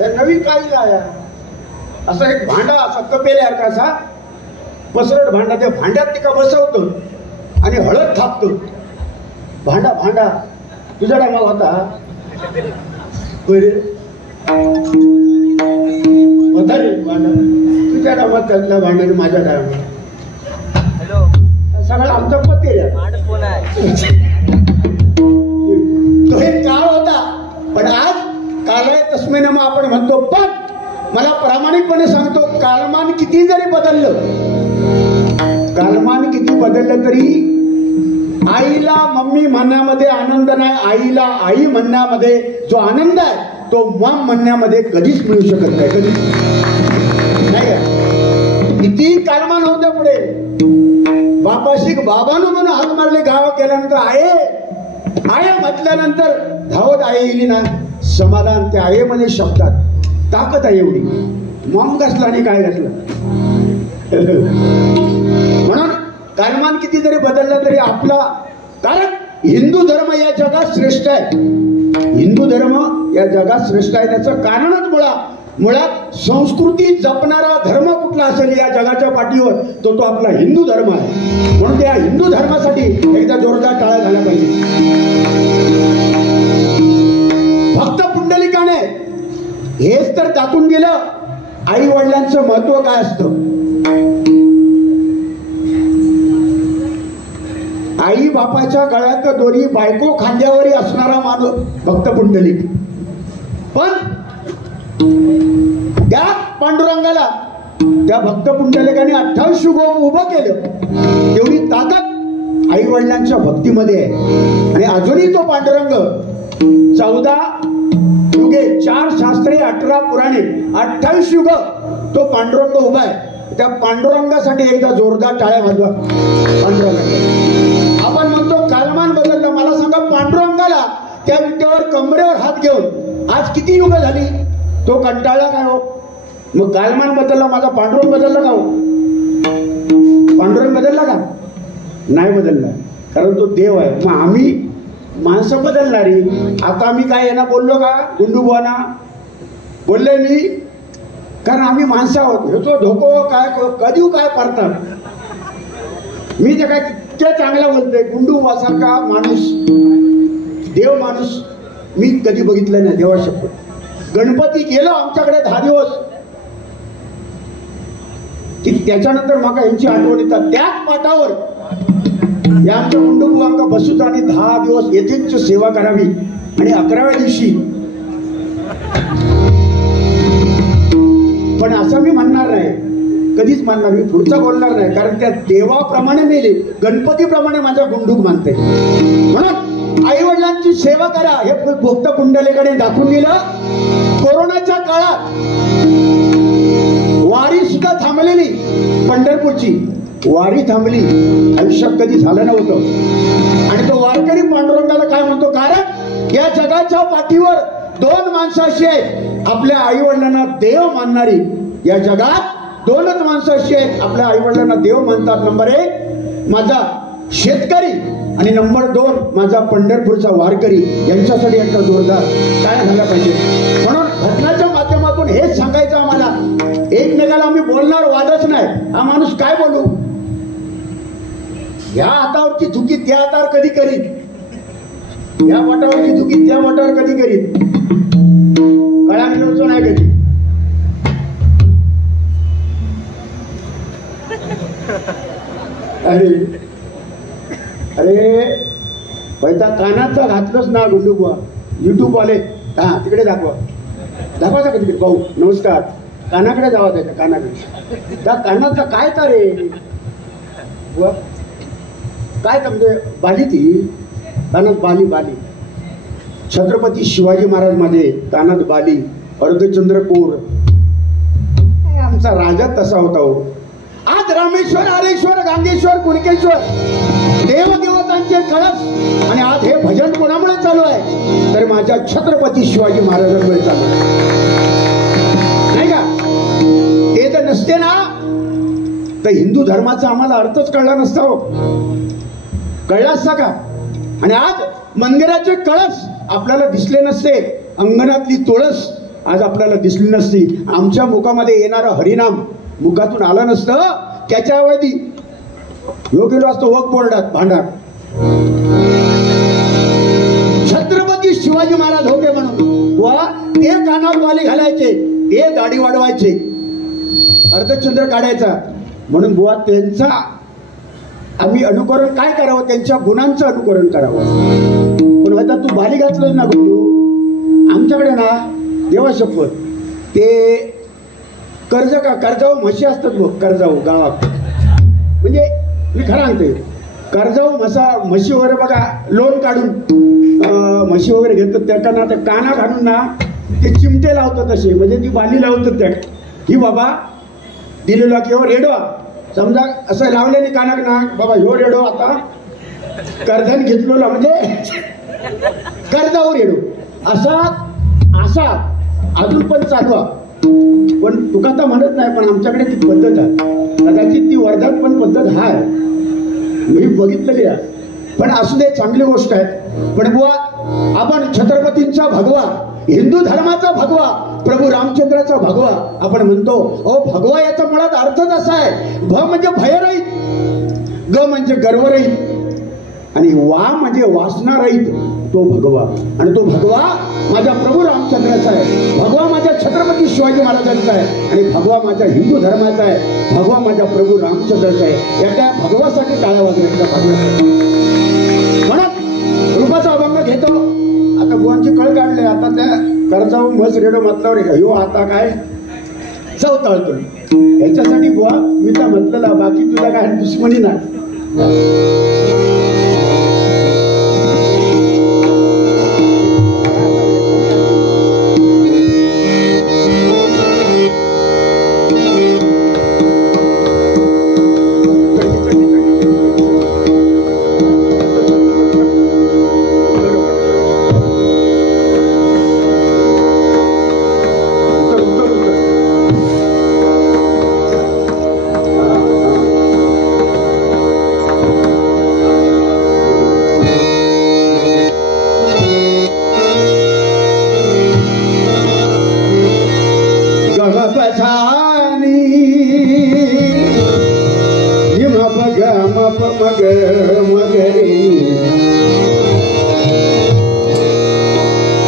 नवीन काही आया असं एक भांडा असा कपेल्यासारखा असा पसरट भांडा, त्या भांड्यात तिका बसवतो आणि हळद थापतो. भांडा भांडा तुझ्या टायमाला होता भांडा तुझ्या टायमात त्यातल्या भांड्याने माझ्या टायमाला सगळं आमचा पत्ते तो हे काळ होता. पण आज कालाय तस्मै नमः आपण म्हणतो. पण मला प्रामाणिकपणे सांगतो, कालमान किती जरी बदललं, कालमान किती बदललं तरी आईला मम्मी म्हणण्यामध्ये आनंद नाही, आईला आई म्हणण्यामध्ये जो आनंद आहे तो मॉम म्हणण्यामध्ये कधीच मिळू शकत नाही, कधीच नाही. किती कालमान होतं पुढे, बापाशी बाबानं म्हणून हात मारले गाव केल्यानंतर आहे आहे म्हटल्यानंतर धावत आहे येईल ना समाधान. त्या आईमध्ये शब्दात ताकद आहे एवढी. मॉम घासला आणि काय घासलं. म्हणून कालमान किती जरी बदलला तरी आपला, कारण हिंदू धर्म या जगात श्रेष्ठ आहे. हिंदू धर्म या जगात श्रेष्ठ आहे. त्याचं कारणच मुळात संस्कृती जपणारा धर्म कुठला असेल या जगाच्या पाठीवर तो आपला हिंदू धर्म आहे. म्हणून त्या हिंदू धर्मासाठी एकदा जोरदार टाळ्या झाला पाहिजे. भक्त पुंडलिकाने हेच तर दाखवून दिलं आई वडिलांचं महत्व काय असतं. आई बापाच्या गळ्यात दोरी, बायको खांद्यावरी असणारा माणूस भक्त पुंडलिक. पण त्या पांडुरंगाला त्या भक्त पुंडलिकाने 28 युग उभं केलं. एवढी ताकद आई वडिलांच्या भक्तीमध्ये आहे. आणि अजूनही तो पांडुरंग 14 युगे, 4 शास्त्रे, 18 पुराणे, 28 युग तो पांडुरंग उभा आहे. त्या पांडुरंगासाठी एकदा जोरदार टाळ्या वाजवा. पांडुरंगा आपण म्हणतो कालमान बदललं. मला सांगा, पांडुरंगाला त्या विद्येवर कमरेवर हात घेऊन आज किती युग झाली, तो कंटाळला काय हो. मग कालमान बदलला, माझा पांडुरंग बदलला का हो. पांडुरंग बदलला का नाही बदलला, कारण तो देव आहे. मग आम्ही माणसं बदलणारी. आता आम्ही काय यांना बोललो का, गुंडूबुवांना बोलले मी, कारण आम्ही माणसं आहोत. हे तो धोको काय कधी काय पारतात. मी ते काय इतक्या चांगला बोलतोय. गुंडूबुवासारखा माणूस, देव माणूस मी कधी बघितलं नाही. देवा शपथ. गणपती गेलो आमच्याकडे 10 दिवस की त्याच्यानंतर माका यांची आठवण येतात. त्याच पाठावर या आमच्या गुंडूबुवांका बसूच आणि 10 दिवस येथेच सेवा करावी. आणि 11व्या दिवशी पण असं मी म्हणणार नाही, कधीच म्हणणार मी पुढचं बोलणार नाही, कारण त्या देवाप्रमाणे मेले, गणपतीप्रमाणे माझा गुंडूक मानते. म्हणून आई वडिलांची सेवा करा हे भक्त पुंडलिकाने दाखवून दिलं. कोरोनाच्या काळात वारी सुद्धा थांबलेली, पंढरपूरची वारी थांबली, आयुष्यात कधी झालं नव्हतं. आणि तो वारकरी पांडुरंगाला काय म्हणतो, कारण या जगाच्या पाठीवर 2 माणसं अशी आहेत, आपल्या आई वडिलांना देव मानणारी. या जगात 2च माणसं अशी आहेत आपल्या आई वडिलांना देव मानतात. नंबर 1 माझा शेतकरी आणि नंबर 2 माझा पंढरपूरचा वारकरी. यांच्यासाठी एकदा जोरदार काय झाला पाहिजे. म्हणून घटनाच्या माध्यमातून हेच सांगायचं आम्हाला, एकमेकाला आम्ही बोलणार, वादच नाही. हा माणूस काय बोलू, या हातावरची चुकी त्या हातावर कधी करीत, या बोटावरची चुकी त्या बोटावर कधी करीत, गळा मिळवतो नाही कधी. अरे अरे पैसा कानाचा घातलंच ना गुंडूबुवा. युट्यूब वाले हा तिकडे दाखवा का तिकडे भाऊ नमस्कार. कानाकडे जावा, त्याच्या कानाकडे. त्या कानाचा काय तारे काय म्हणजे बाली, ती कानात बाली. छत्रपती शिवाजी महाराज माझे कानात बाली, अर्धचंद्र कोर. आमचा राजा तसा होता हो. आज रामेश्वर, हरेश्वर, गांगेश्वर, कुणकेश्वर देवदेवतांचे कळस. आणि आज हे भजन कोणामुळे चालू आहे, तर माझ्या छत्रपती शिवाजी महाराजांमुळे चालू आहे, नाही का. ते तर नसते ना तर हिंदू धर्माचा आम्हाला अर्थच कळला नसता हो. कळला असता का. आणि आज मंदिराचे कळस आपल्याला दिसले नसते, अंगणातली तुळस आज आपल्याला दिसली नसती, आमच्या मुखामध्ये येणारं हरिनाम मुखातून आलं नसतं, त्याच्याऐवजी ह्यो गेलो असतो वक बोर्डात भांडार. छत्रपती शिवाजी महाराज होते म्हणून वा ते कानावर वाली घालायचे, ते दाढी वाढवायचे, अर्धचंद्र काढायचा, म्हणून बुवा त्यांचा आम्ही अनुकरण काय करावं, त्यांच्या गुणांचं अनुकरण करावं. पण आता तू बाली घातलंच ना बंधू, आमच्याकडे ना देवा शपथ ते कर्जाऊ म्हशी असतात बघ, कर्जाऊ गावात, म्हणजे मी खरं सांगते, कर्जाऊ म्हशी वगैरे बघा, लोन काढून म्हशी वगैरे घेतात, त्याला ते काना घालून ना ते चिमटे लावतात असे, म्हणजे ती बाली लावतात त्या, ही बाबा दिलेला किंवा रेडवा समजा असं लावल्याने कानाक ना बाबा ह्यो रेडो आता कर्जाने घेतलेला, म्हणजे कर्जावर रेडो असा असा अजून पण चालवा. पण तुका तर म्हणत नाही, पण आमच्याकडे ती पद्धत आहे, कदाचित ती वर्धात पण पद्धत आहे, मी बघितलेली आहे. पण असू दे, चांगली गोष्ट आहे. पण बुवा आपण छत्रपतींचा भगवा, हिंदू धर्माचा भगवा, प्रभू रामचंद्राचा भगवा आपण म्हणतो. भगवा याचा मुळात अर्थच असा आहे, भ म्हणजे भयरहित, ग म्हणजे गर्वरहित, आणि वा म्हणजे वासनारहित, तो भगवा. आणि तो भगवा माझ्या प्रभू रामचंद्राचा आहे, भगवा माझ्या छत्रपती शिवाजी महाराजांचा आहे, आणि भगवा माझ्या हिंदू धर्माचा आहे, भगवा माझ्या प्रभू रामचंद्राचा आहे. या त्या भगवासाठी टाळ्या वाजवायच्या. म्हणत रूपाचा अभंग घेतो. आता बुवांची कळ काढले, आता त्या कर्जाऊ मस रेडो म्हटल्यावर ह्यो आता काय चवताळतो. याच्यासाठी बुवा मी तर म्हटलेला, बाकी तुला काय दुश्मनी नाही.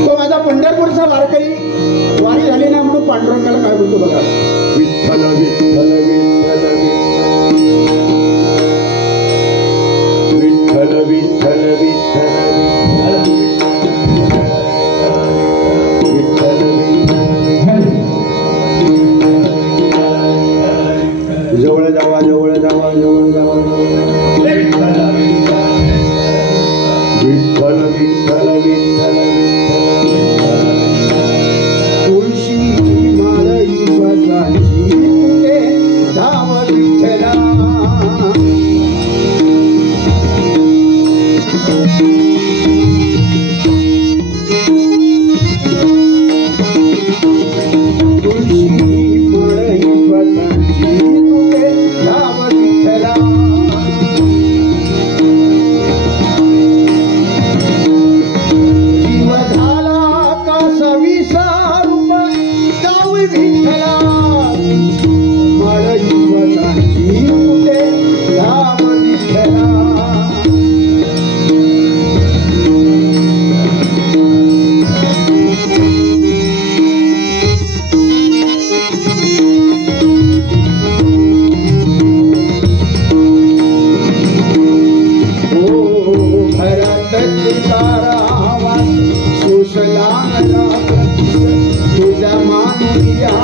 तो माझा पंढरपूरचा वारकरी, वारी झाली ना म्हणून पांडुरंगाला काय बोलतो बघा, विठ्ठल विठ्ठल विठ्ठल विठ्ठल विठ्ठल विठ्ठल. जवळ जावा जवळ जावा जवळ जावा, विठ्ठल विठ्ठल विठ्ठल विठ्ठल. तुळशी माळी स्वतःची तुले धाव विठ्ठला, तुळशी माळी स्वतःची तुले धाव विठ्ठला. तुझ्या मानुया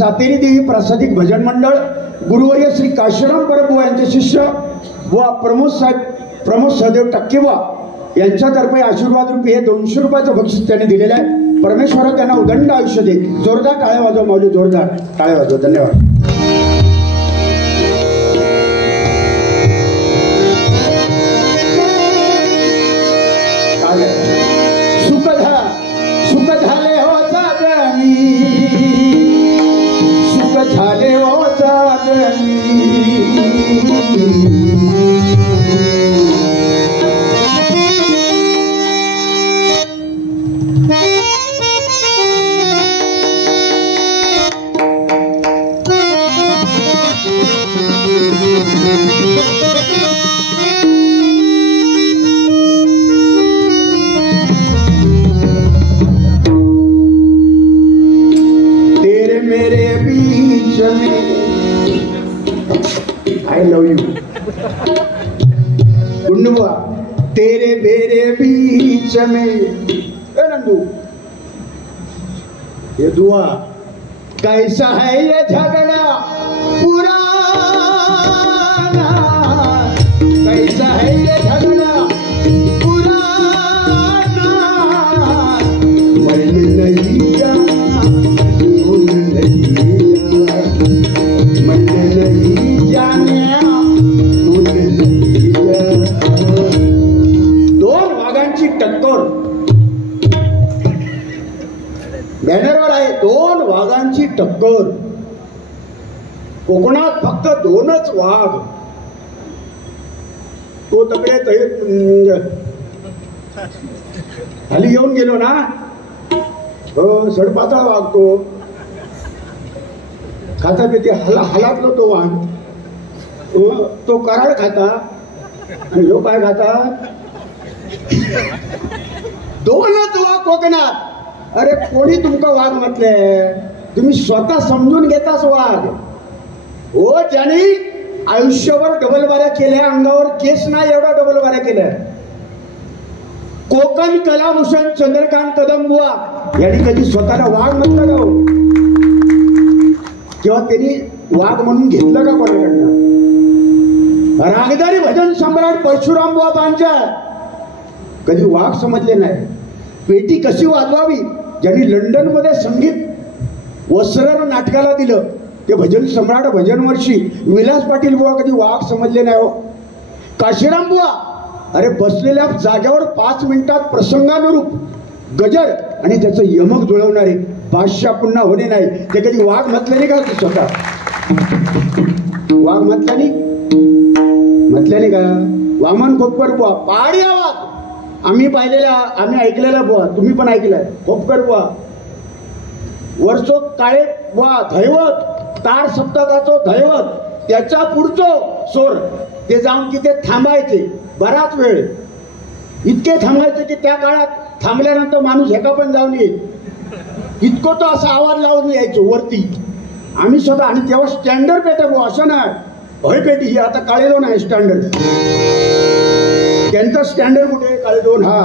सातेरी देवी प्रासादिक भजन मंडळ गुरुवर्य श्री काशीराम परबुवा यांचे शिष्य व प्रमोद सहदेव टक्केबुवा यांच्यातर्फे आशीर्वाद रूपी हे 200 रुपयाचं बक्षीस त्यांनी दिलेलं आहे. परमेश्वर त्यांना उदंड आयुष्य दे. जोरदार टाळ्या वाजवा माऊली, जोरदार टाळ्या वाजवा. धन्यवाद. सुख झाले हो साजनी, सुख झाले हो साजनी. I love you. गुंडुआ तेरे मेरे बीच में नंदू ये दुआ कैसा है ये झगड़ा पुराना, कैसा है ये झगड़ा पुराना. मैंने नहीं जाना, तूने नहीं जाना, मैंने नहीं जाना. दोन वाघांची टक्कर बॅनरवर आहे. दोन वाघांची टक्कर. कोकणात फक्त 2च वाघ. तो तकडे खाली येऊन गेलो ना, सडपातळ वाघ तो खाता पिते हलातलो तो वाघ. तो कराड खाता आणि ह्यो काय खाता. 2च वाघ कोकणात. अरे कोणी तुमका वाघ म्हटले, तुम्ही स्वतः समजून घेताच वाघ. हो ज्यांनी आयुष्यभर डबल बाऱ्या केल्या, अंगावर केस नाही एवढा डबल बाऱ्या केल्या. कोकण कलाभूषण चंद्रकांत कदमबुवा यांनी कधी स्वतःला वाघ म्हटलं का हो? किंवा त्यांनी वाघ म्हणून घेतलं का कोणाकडनं? रागदारी भजन सम्राट परशुराम बुवा पांचा कधी वाघ समजले नाही. पेटी कशी वाजवावी ज्यांनी लंडन मध्ये संगीत वस्त्र नाटकाला दिलं ते भजन सम्राट भजन वर्षी विलास पाटील बुवा कधी वाघ समजले नाही हो. काशीराम बुवा अरे बसलेल्या जागेवर 5 मिनिटात प्रसंगानुरूप गजर आणि त्याचं यमक जुळवणारे बादशाह पुन्हा होणे नाही. ते कधी वाघ म्हटलं नाही का स्वतः? वाघ म्हटलं नाही का? वामन खोपकर बुवा पहाडी आवाज आम्ही पाहिलेला, आम्ही ऐकलेला बुवा, तुम्ही पण ऐकलाय. खोपकर बुवा वरचो काळे बुवा दैवत, तार सप्तकाचो दैवत, त्याच्या पुढचो सोर ते जाऊन तिथे थांबायचे बराच वेळ. इतके थांबायचे की त्या काळात थांबल्यानंतर माणूस एका पण जाऊन येईल इतकं तो असा आवाज लावून यायचो वरती आम्ही स्वतः. आणि तेव्हा स्टँडर्ड पेटे बुवा, असं नाही भय पेटी ही आता काळेलो नाही स्टँडर्ड. त्यांचं स्टँडर्ड कुठे काळे दोन. हा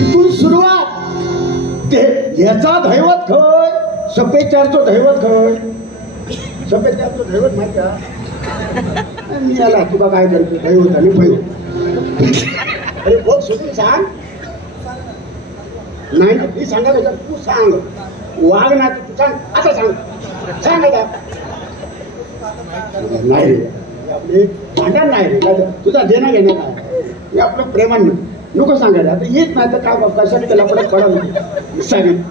इथून सुरुवात ते ह्याचा दैवत खय, सफेदचारचं दैवत खय. सफेदचारचं दैवत माहिती का? मी आला तुला काय करतो दैवत आणि पैवत. अरे बोल सुरू सांग. नाही मी सांगा तू सांग. वाघ ना तू सांग आता सांग. सांग आता. नाही रे आपले भांडण नाही रे, तुझा देणं घेणं काय. हे आपलं प्रेमान नको सांगायला. आता येत नाही तर काय कशाने त्याला परत पडा सांगेल.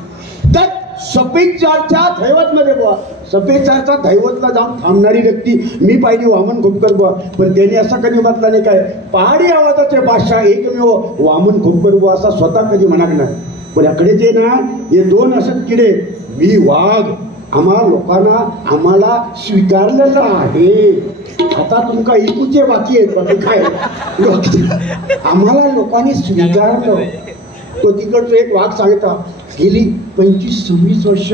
तर सफेदचारच्या दैवत मध्ये बुवा, सफेदचारचा दैवतला जाऊन थांबणारी व्यक्ती मी पाहिली वामन खोपकर बुवा. पण त्यांनी असं कधी म्हटलं नाही काय पहाडी आवाजाचे बादशाह एकमेव वामन खोपकर बुवा असा स्वतः कधी म्हणाल नाही. पण याकडे जे ना हे 2 असत किडे मी वाघ आम्हा लोकांना आम्हाला स्वीकारलेलं आहे. आता तुमका इकूचे बाकी आहेत बाकी काय आम्हाला लोकांनी स्वीकारलं. तो तिकडचं एक वाघ सांगता गेली 25-26 वर्ष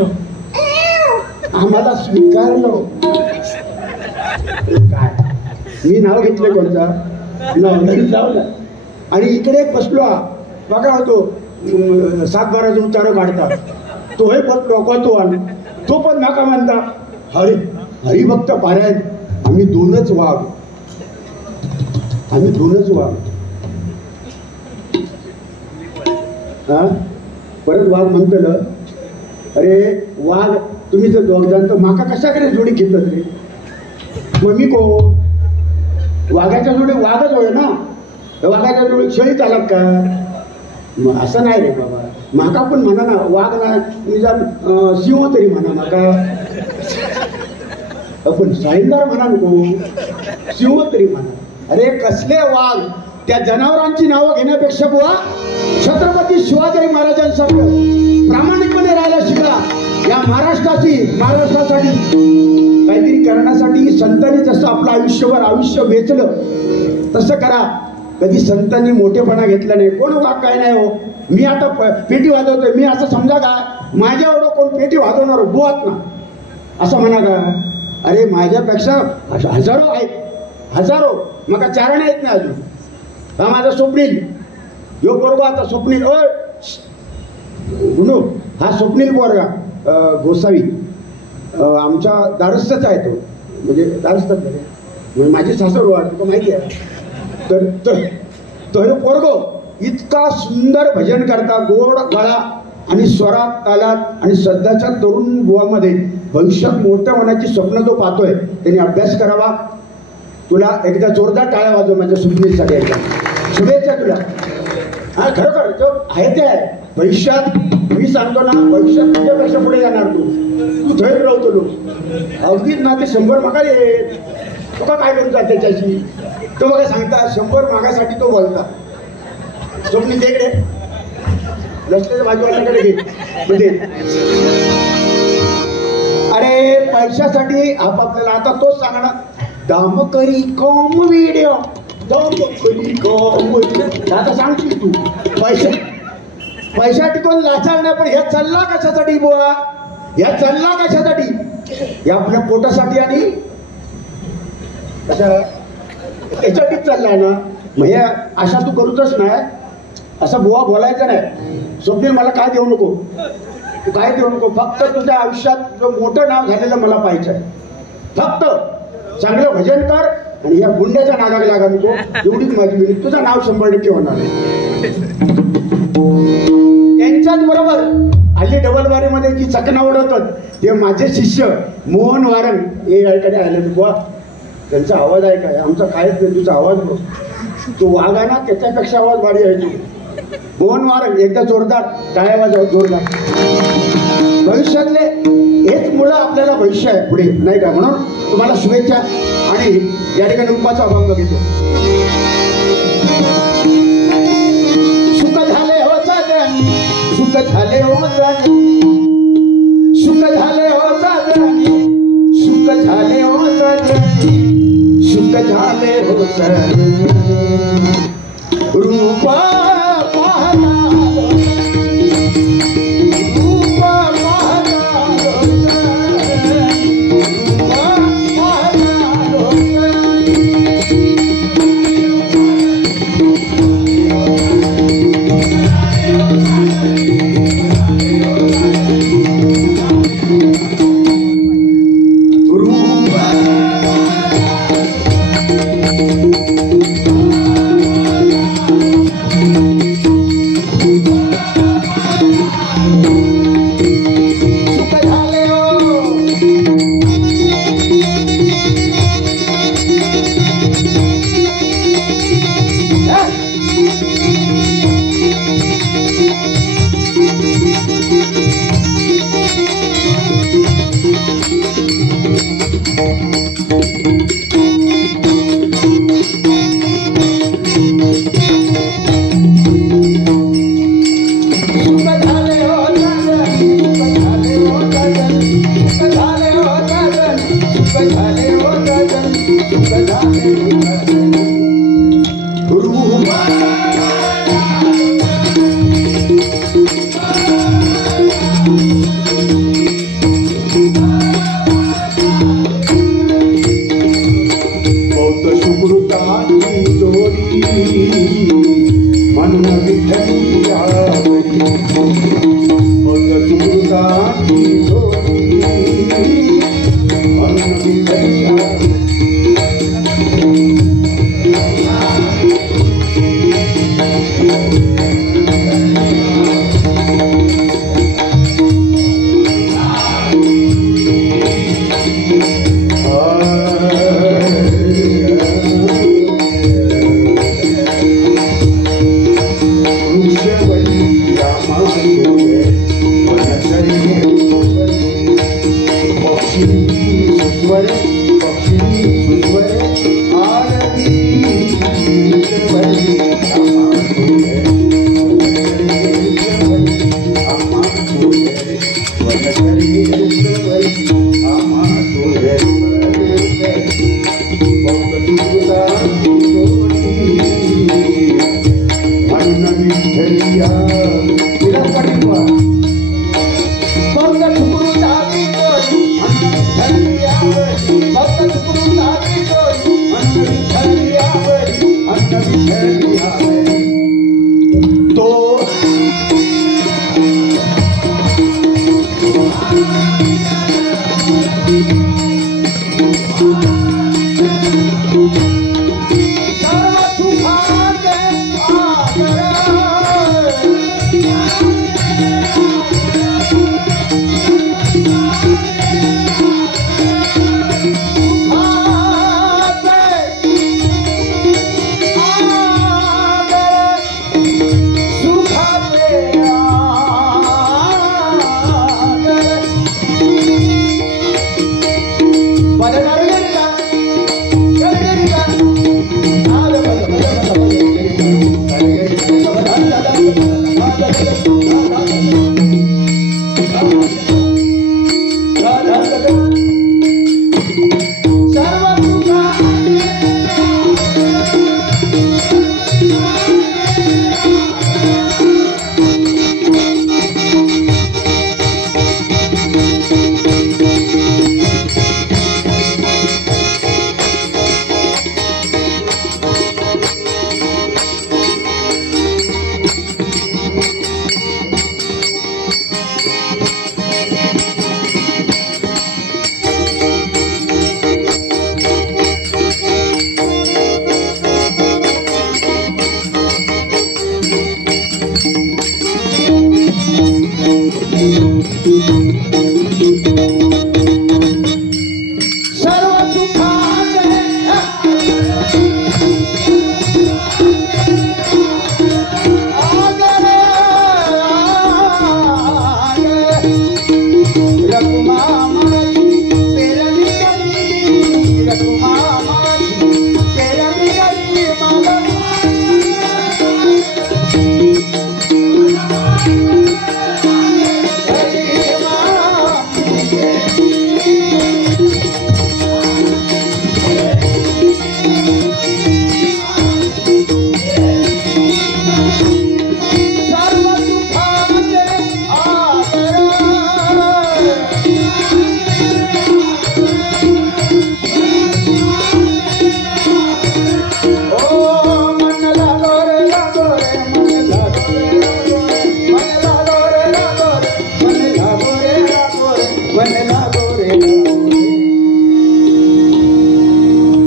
आम्हाला स्वीकारलं. काय मी नाव घेतलं कोणता नाव लावलं. आणि इकडे बसलो बघा होतो सातबाराचे उच्चार काढतात. तो हे पण लोकत्वान तो पण नाका म्हणता हरिभक्त पारायण. आम्ही दोनच वाघ हा परत वाघ म्हणतल अरे वाघ तुम्ही जर दोघ जण तर माका कशाकडे जोडी घेतलं रे. मग मी को वाघाच्या जोडी वाघच होय ना. वाघाच्या जोडी शेळी चालत का. मग असं नाही रे बाबा. माका पण म्हणा ना वाघ ना निदान सिंह तरी म्हणा माका. पण साईंदार म्हणा नको सिंह तरी म्हणा. अरे कसले वाघ. त्या जनावरांची नावं घेण्यापेक्षा बुवा छत्रपती शिवाजी महाराजांसारखं प्रामाणिकपणे राहायला शिका. या महाराष्ट्रासाठी काहीतरी करण्यासाठी संतांनी जसं आपलं आयुष्य वेचलं तसं करा. कधी संतांनी मोठेपणा घेतला नाही. कोण वाघ काय नाही हो. मी आता पेटी वाजवतोय मी असं समजा का माझ्या एवढं कोण पेटी वाजवणार बुवात ना असं म्हणा का. अरे माझ्यापेक्षा हजारो आहेत हजारो. मग चारणे आहेत ना अजून. हा माझा स्वप्नील यो पोरगा आता स्वप्नील ओय गुणू हा स्वप्नील पोरगा गोसावी आमच्या दारस्थच आहे तो. म्हणजे दारस्थच म्हणजे माझी सासर वाटतो माहिती आहे. तर हे पोरगो इतका सुंदर भजन करता. गोड गळा आणि स्वरात तालात आणि सध्याच्या तरुण बुवामध्ये भविष्यात मोठ्या होण्याची स्वप्न जो पाहतोय त्यांनी अभ्यास करावा. तुला एकदा जोरदार टाळ्या वाजव माझ्या स्वप्नीसाठी. एकदा शुभेच्छा तुला. हा खरोखर जो आहे ते आहे. भविष्यात मी सांगतो ना भविष्यात तुझ्यापेक्षा पुढे जाणार तू थैर राहतो लोक अगदीच ना ते 100 मागा येत. तो का काय बोलता त्याच्याशी. तो बघा सांगता 100 मागासाठी तो बोलता. स्वप्नील तिकडे लष्कराच्या बाजूवाल्याकडे घे म्हणजे अरे पैशासाठी आपापल्याला आता तोच सांगणार दाम करी कॉम व्हिडिओ आता सांगशील तू पैसा टिकून लाचार नाही. पण ह्या चालला कशासाठी बुवा. ह्या चालला कशासाठी. या आपल्या पोटासाठी आणि कशा त्याच्यासाठीच चाललाय ना. मग हे अशा तू करूच नाही. असं बुवा बोलायचं नाही. स्वप्नील मला काय देऊ नको तू काय देऊ नको. फक्त तुझ्या आयुष्यात जो मोठं नाव झालेलं मला पाहिजे. फक्त चांगलं भजन कर आणि या गुंड्याच्या नागाला लागा नको एवढीच माझी विनंती. तुझं नाव 100% होणार. त्यांच्याच बरोबर हल्ली डबलबारीमध्ये जी चकना उडवतात ते माझे शिष्य मोहन वारंग हे याकडे आले. बुवा त्यांचा आवाज आहे काय आमचा कायच नाही. तुझा आवाज तो वाघ आहे ना त्याच्यापेक्षा आवाज भारी आहे तू. मोहन वारंग एकदा जोरदार टाळ्या वाजव जोरदार. भविष्यातले हेच मुलं आपल्याला भविष्य आहे पुढे नाही का. म्हणून तुम्हाला शुभेच्छा आणि या ठिकाणी रूपाचा अभंग घेतो. सुख झाले हो साजन सुख झाले हो साजन सुख झाले हो साजन सुख झाले हो साजन सुख झाले हो साजन रूपा म्हणून विठ्ठल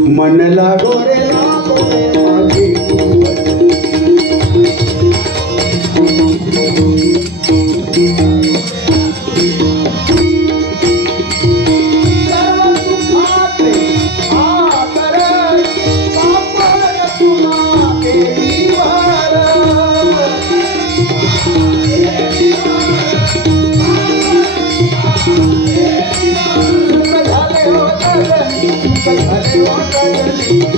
मनला गोरेला माझी झाले